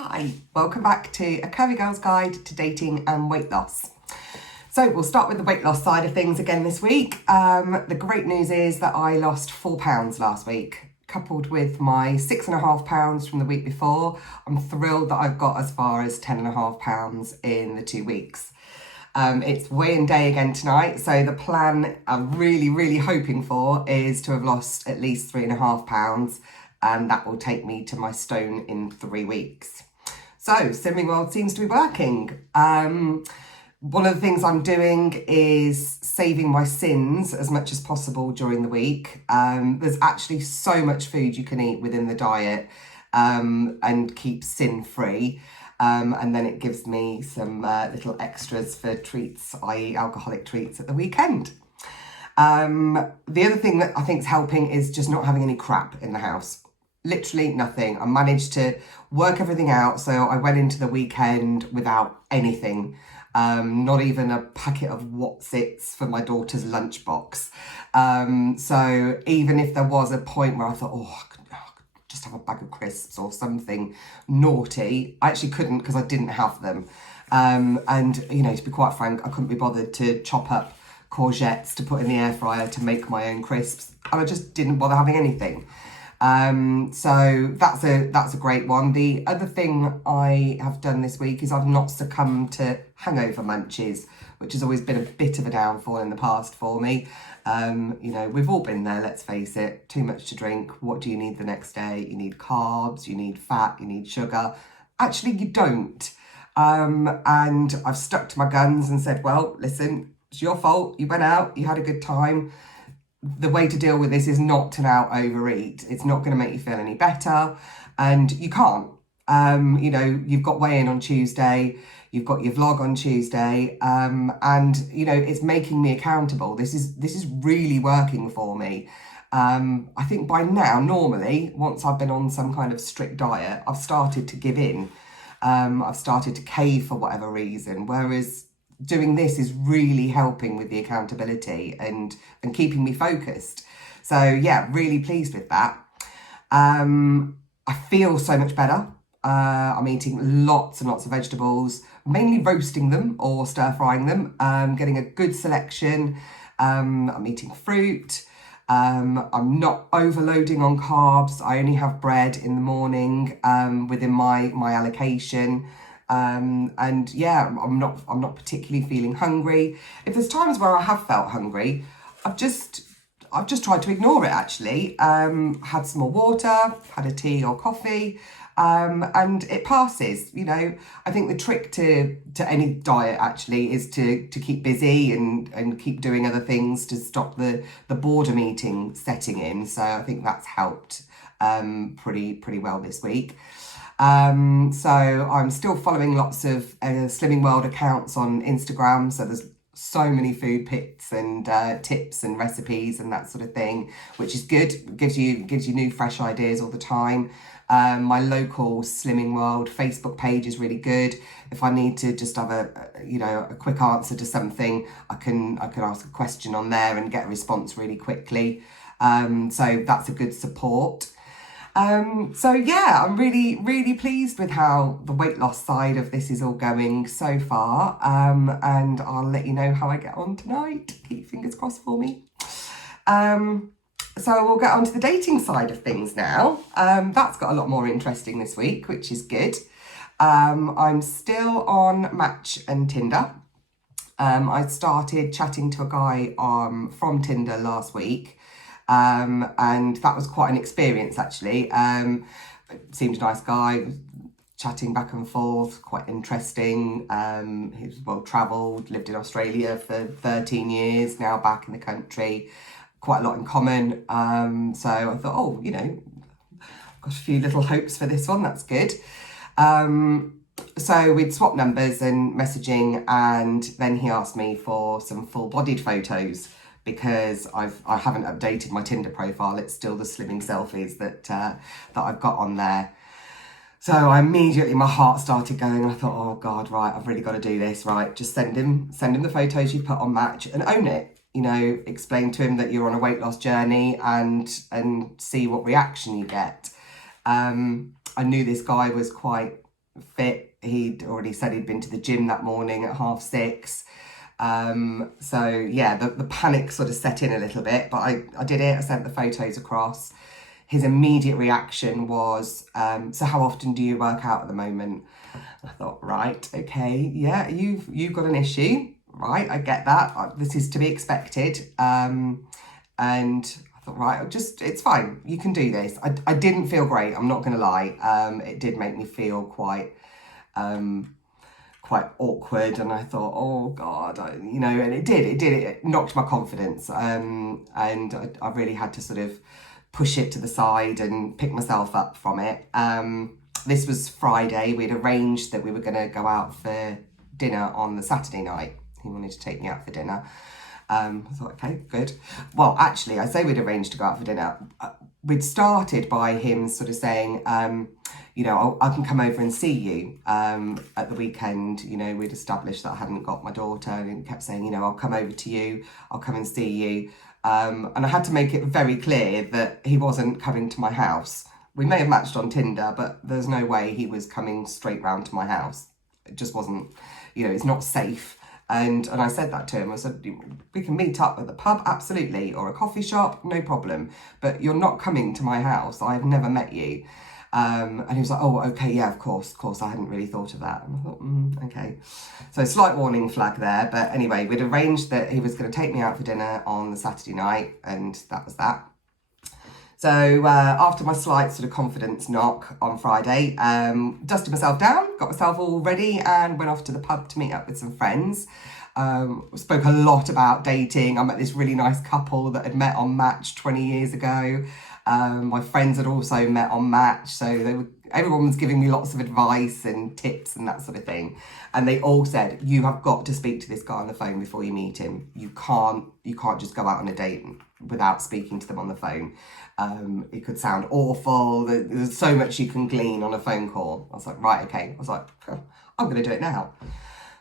Hi, welcome back to A Curvy Girl's Guide to Dating and Weight Loss. So we'll start with the weight loss side of things again this week. The great news is that I lost 4 pounds last week, coupled with my 6.5 pounds from the week before. I'm thrilled that I've got as far as 10.5 pounds in the 2 weeks. It's weigh-in day again tonight, so the plan I'm really hoping for is to have lost at least 3.5 pounds, and that will take me to my stone in 3 weeks. So Slimming World seems to be working. One of the things I'm doing is saving my sins as much as possible during the week. There's actually so much food you can eat within the diet and keep sin-free. And then it gives me some little extras for treats, i.e. alcoholic treats at the weekend. The other thing that I think is helping is just not having any crap in the house. Literally nothing. I managed to work everything out, so I went into the weekend without anything. Not even a packet of Wotsits for my daughter's lunchbox. So even if there was a point where I thought, I could just have a bag of crisps or something naughty, I actually couldn't because I didn't have them. And, to be quite frank, I couldn't be bothered to chop up courgettes to put in the air fryer to make my own crisps. And I just didn't bother having anything. So that's a great one. The other thing I have done this week is I've not succumbed to hangover munchies, which has always been a bit of a downfall in the past for me. We've all been there, let's face it. Too much to drink. What do you need the next day? You need carbs, you need fat, you need sugar. Actually, you don't. And I've stuck to my guns and said, well, listen, it's your fault. You went out, you had a good time. The way to deal with this is not to now overeat. It's not going to make you feel any better, and you can't. You've got weigh-in on Tuesday, you've got your vlog on Tuesday, and it's making me accountable. This is really working for me. I think by now, normally, once I've been on some kind of strict diet, I've started to give in. I've started to cave for whatever reason, whereas doing this is really helping with the accountability and keeping me focused. So yeah, really pleased with that. I feel so much better. I'm eating lots and lots of vegetables, mainly roasting them or stir frying them, getting a good selection. I'm eating fruit. I'm not overloading on carbs. I only have bread in the morning within my allocation. I'm not particularly feeling hungry. If there's times where I have felt hungry, I've just tried to ignore it actually. Had some more water, had a tea or coffee, and it passes. I think the trick to any diet actually is to keep busy and keep doing other things to stop the boredom eating setting in. So I think that's helped pretty well this week. So I'm still following lots of Slimming World accounts on Instagram. So there's so many food picks and tips and recipes and that sort of thing, which is good. It gives you new fresh ideas all the time. My local Slimming World Facebook page is really good. If I need to just have a quick answer to something, I can ask a question on there and get a response really quickly. So that's a good support. I'm really pleased with how the weight loss side of this is all going so far. And I'll let you know how I get on tonight. Keep fingers crossed for me. So we'll get on to the dating side of things now. That's got a lot more interesting this week, which is good. I'm still on Match and Tinder. I started chatting to a guy from Tinder last week. And that was quite an experience actually. Seemed a nice guy, chatting back and forth, quite interesting. He was well travelled, lived in Australia for 13 years, now back in the country, quite a lot in common. So I thought, got a few little hopes for this one, that's good. So we'd swapped numbers and messaging, and then he asked me for some full-bodied photos, because I haven't updated my Tinder profile. It's still the slimming selfies that I've got on there. So my heart started going, and I thought, oh God, right, I've really got to do this, right? Just send him the photos you put on Match and own it. Explain to him that you're on a weight loss journey and see what reaction you get. I knew this guy was quite fit. He'd already said he'd been to the gym that morning at 6:30. So yeah, the panic sort of set in a little bit, but I did it. I sent the photos across. His immediate reaction was, so how often do you work out at the moment? I thought, right, okay, yeah, you've got an issue, right? I get that. This is to be expected. And I thought, right, it's fine. You can do this. I didn't feel great. I'm not going to lie. It did make me feel quite awkward, and I thought, oh God, and it knocked my confidence. And I really had to sort of push it to the side and pick myself up from it. This was Friday. We'd arranged that we were going to go out for dinner on the Saturday night. He wanted to take me out for dinner. I thought, okay, good. Well, actually, I say we'd arranged to go out for dinner. We'd started by him sort of saying, I can come over and see you at the weekend. We'd established that I hadn't got my daughter, and he kept saying, I'll come over to you, I'll come and see you. And I had to make it very clear that he wasn't coming to my house. We may have matched on Tinder, but there's no way he was coming straight round to my house. It just wasn't, it's not safe. And I said that to him. I said, we can meet up at the pub, absolutely, or a coffee shop, no problem. But you're not coming to my house. I've never met you. And he was like, oh, okay, yeah, of course. I hadn't really thought of that. And I thought, okay. So slight warning flag there. But anyway, we'd arranged that he was going to take me out for dinner on the Saturday night, and that was that. So after my slight sort of confidence knock on Friday, dusted myself down, got myself all ready, and went off to the pub to meet up with some friends. Spoke a lot about dating. I met this really nice couple that had met on Match 20 years ago. My friends had also met on Match, so everyone was giving me lots of advice and tips and that sort of thing. And they all said, you have got to speak to this guy on the phone before you meet him. You can't just go out on a date without speaking to them on the phone. It could sound awful. There's so much you can glean on a phone call. I was like, right, okay. I was like, I'm going to do it now.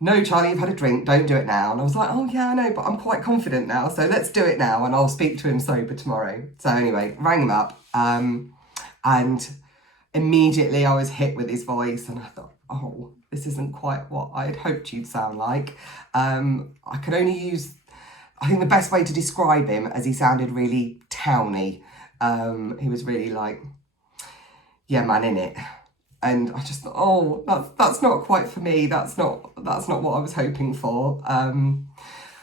No, Charlie, you've had a drink, don't do it now. And I was like, oh yeah, I know, but I'm quite confident now, so let's do it now, and I'll speak to him sober tomorrow. So anyway, rang him up, and immediately I was hit with his voice, and I thought, oh, this isn't quite what I had hoped you'd sound like. I could only use, I think the best way to describe him, as he sounded really towny. He was really like, yeah, man, innit? And I just thought, oh, that's not quite for me. That's not what I was hoping for.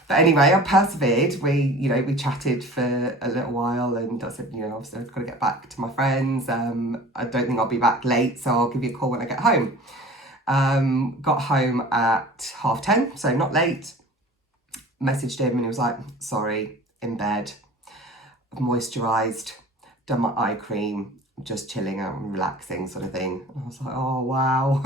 But anyway, I persevered. We chatted for a little while, and I said, obviously I've got to get back to my friends. I don't think I'll be back late, so I'll give you a call when I get home. Got home at 10:30, so not late. Messaged him, and he was like, sorry, in bed. I've moisturised, done my eye cream, just chilling out and relaxing sort of thing. And I was like, oh, wow.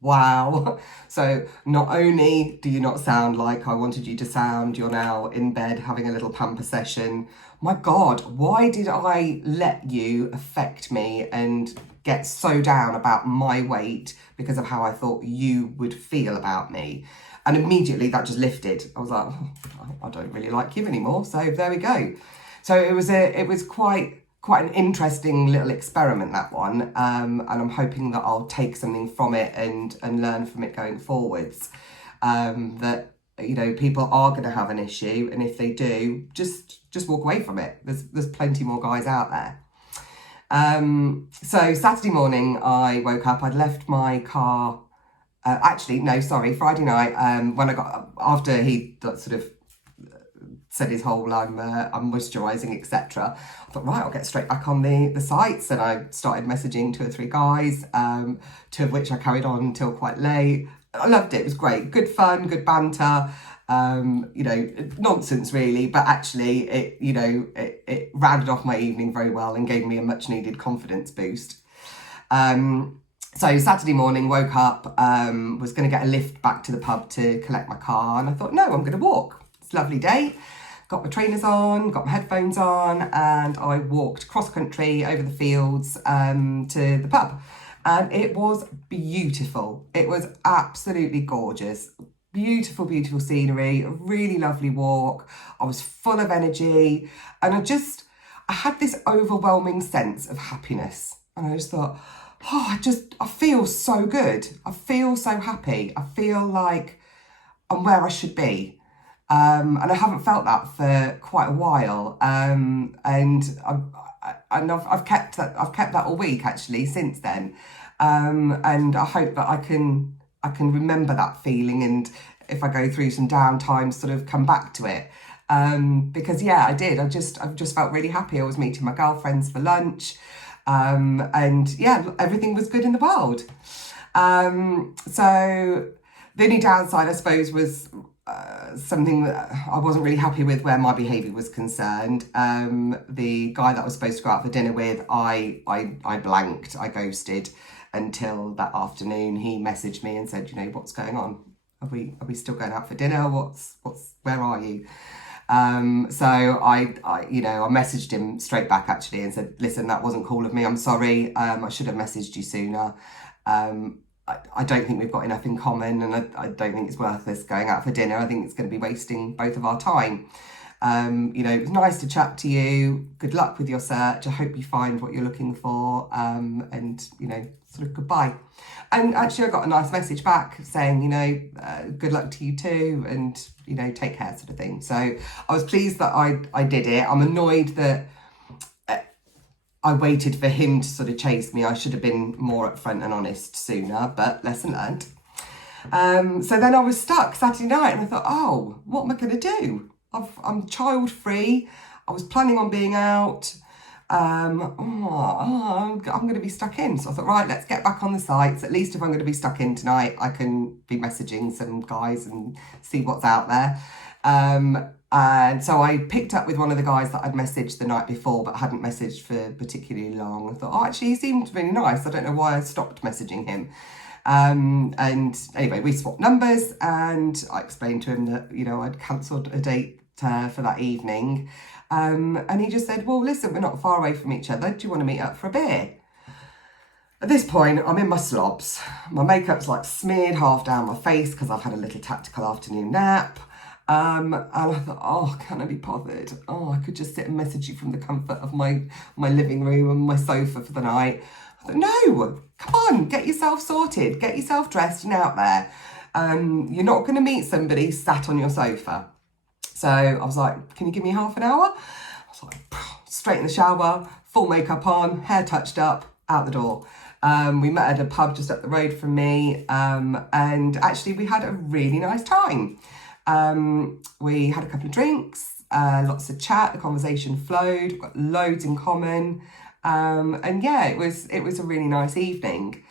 Wow. So not only do you not sound like I wanted you to sound, you're now in bed having a little pamper session. My God, why did I let you affect me and get so down about my weight because of how I thought you would feel about me? And immediately that just lifted. I was like, oh, I don't really like you anymore. So there we go. So it was quite an interesting little experiment, that one, and I'm hoping that I'll take something from it and learn from it going forwards. That people are going to have an issue, and if they do, just walk away from it. There's plenty more guys out there. So Saturday morning I woke up. I'd left my car. Friday night. When I got after he sort of said his whole I'm moisturising, etc. I thought, right, I'll get straight back on the sites, and I started messaging 2 or 3 guys, two of which I carried on until quite late. I loved it. It was great, good fun, good banter. Nonsense really, but actually it rounded off my evening very well and gave me a much needed confidence boost. So Saturday morning, woke up, was going to get a lift back to the pub to collect my car, and I thought, no, I'm going to walk. It's a lovely day. Got my trainers on, got my headphones on, and I walked cross country over the fields to the pub. And it was beautiful. It was absolutely gorgeous. Beautiful, beautiful scenery, a really lovely walk. I was full of energy, and I had this overwhelming sense of happiness. And I just thought, I feel so good. I feel so happy. I feel like I'm where I should be. And I haven't felt that for quite a while. I've kept that all week actually since then. And I hope that I can remember that feeling, and if I go through some downtime, sort of come back to it. Because yeah, I did. I've just felt really happy. I was meeting my girlfriends for lunch. And yeah, everything was good in the world. So the only downside, I suppose, was something that I wasn't really happy with where my behaviour was concerned. The guy that I was supposed to go out for dinner with, I blanked, I ghosted until that afternoon. He messaged me and said, what's going on? Are we still going out for dinner? Where are you? So I messaged him straight back actually and said, listen, that wasn't cool of me. I'm sorry. I should have messaged you sooner. I don't think we've got enough in common, and I don't think it's worth us going out for dinner. I think it's going to be wasting both of our time. It was nice to chat to you. Good luck with your search. I hope you find what you're looking for. And sort of goodbye. And actually, I got a nice message back saying, good luck to you too, and take care, sort of thing. So I was pleased that I did it. I'm annoyed that I waited for him to sort of chase me. I should have been more upfront and honest sooner, but lesson learned. So then I was stuck Saturday night, and I thought, oh, what am I going to do? I'm child free. I was planning on being out. I'm going to be stuck in. So I thought, right, let's get back on the sites. At least if I'm going to be stuck in tonight, I can be messaging some guys and see what's out there. And so I picked up with one of the guys that I'd messaged the night before but hadn't messaged for particularly long. I thought, oh, actually, he seemed really nice. I don't know why I stopped messaging him. And anyway, we swapped numbers, and I explained to him that, I'd cancelled a date for that evening. And he just said, well, listen, we're not far away from each other. Do you want to meet up for a beer? At this point, I'm in my slobs. My makeup's like smeared half down my face because I've had a little tactical afternoon nap. And I thought, oh, can I be bothered? Oh, I could just sit and message you from the comfort of my living room and my sofa for the night. I thought, no, come on, get yourself sorted, get yourself dressed and out there. You're not going to meet somebody sat on your sofa. So I was like, can you give me half an hour? I was like, straight in the shower, full makeup on, hair touched up, out the door. We met at a pub just up the road from me, and actually we had a really nice time. We had a couple of drinks, lots of chat, the conversation flowed, we've got loads in common. And yeah, it was a really nice evening.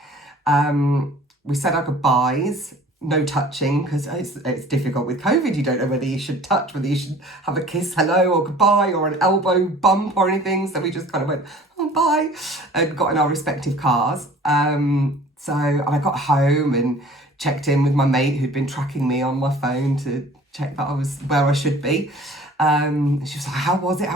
We said our goodbyes, no touching, because it's difficult with COVID. You don't know whether you should touch, whether you should have a kiss, hello, or goodbye, or an elbow bump or anything. So we just kind of went, oh, bye, and got in our respective cars. And I got home and checked in with my mate who'd been tracking me on my phone to check that I was where I should be. She was like, how was it?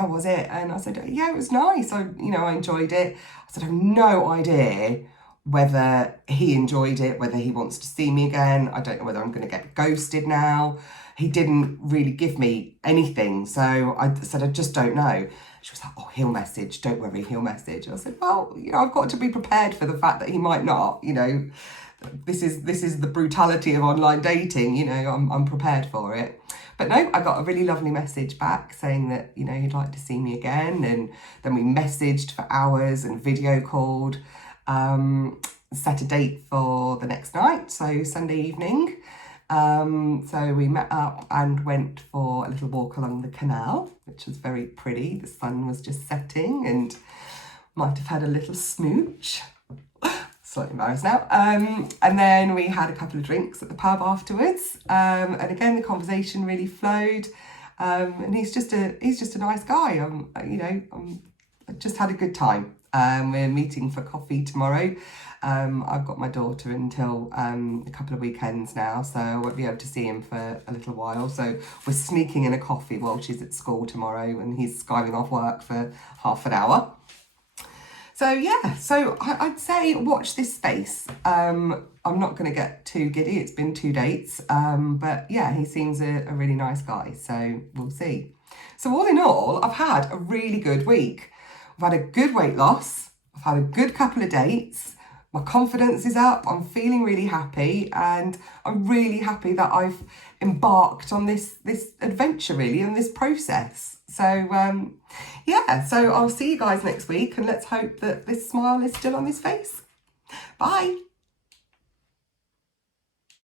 And I said, yeah, it was nice. I enjoyed it. I said, I have no idea whether he enjoyed it, whether he wants to see me again. I don't know whether I'm going to get ghosted now. He didn't really give me anything. So I said, I just don't know. She was like, oh, he'll message. Don't worry, he'll message. I said, well, I've got to be prepared for the fact that he might not, This is the brutality of online dating, I'm prepared for it. But no, I got a really lovely message back saying that, he'd like to see me again. And then we messaged for hours and video called, set a date for the next night, so Sunday evening. So we met up and went for a little walk along the canal, which was very pretty. The sun was just setting and might have had a little smooch. Slightly embarrassed now. And then we had a couple of drinks at the pub afterwards. And again, the conversation really flowed. And he's just a nice guy. I just had a good time. We're meeting for coffee tomorrow. I've got my daughter until a couple of weekends now, so I won't be able to see him for a little while. So we're sneaking in a coffee while she's at school tomorrow, and he's skiving off work for half an hour. So yeah, I'd say watch this space. I'm not going to get too giddy. It's been 2 dates, but yeah, he seems a really nice guy, so we'll see. So all in all, I've had a really good week. I've had a good weight loss. I've had a good couple of dates, My confidence is up. I'm feeling really happy, and I'm really happy that I've embarked on this adventure, really, and this process. So yeah, so I'll see you guys next week, and let's hope that this smile is still on his face. Bye.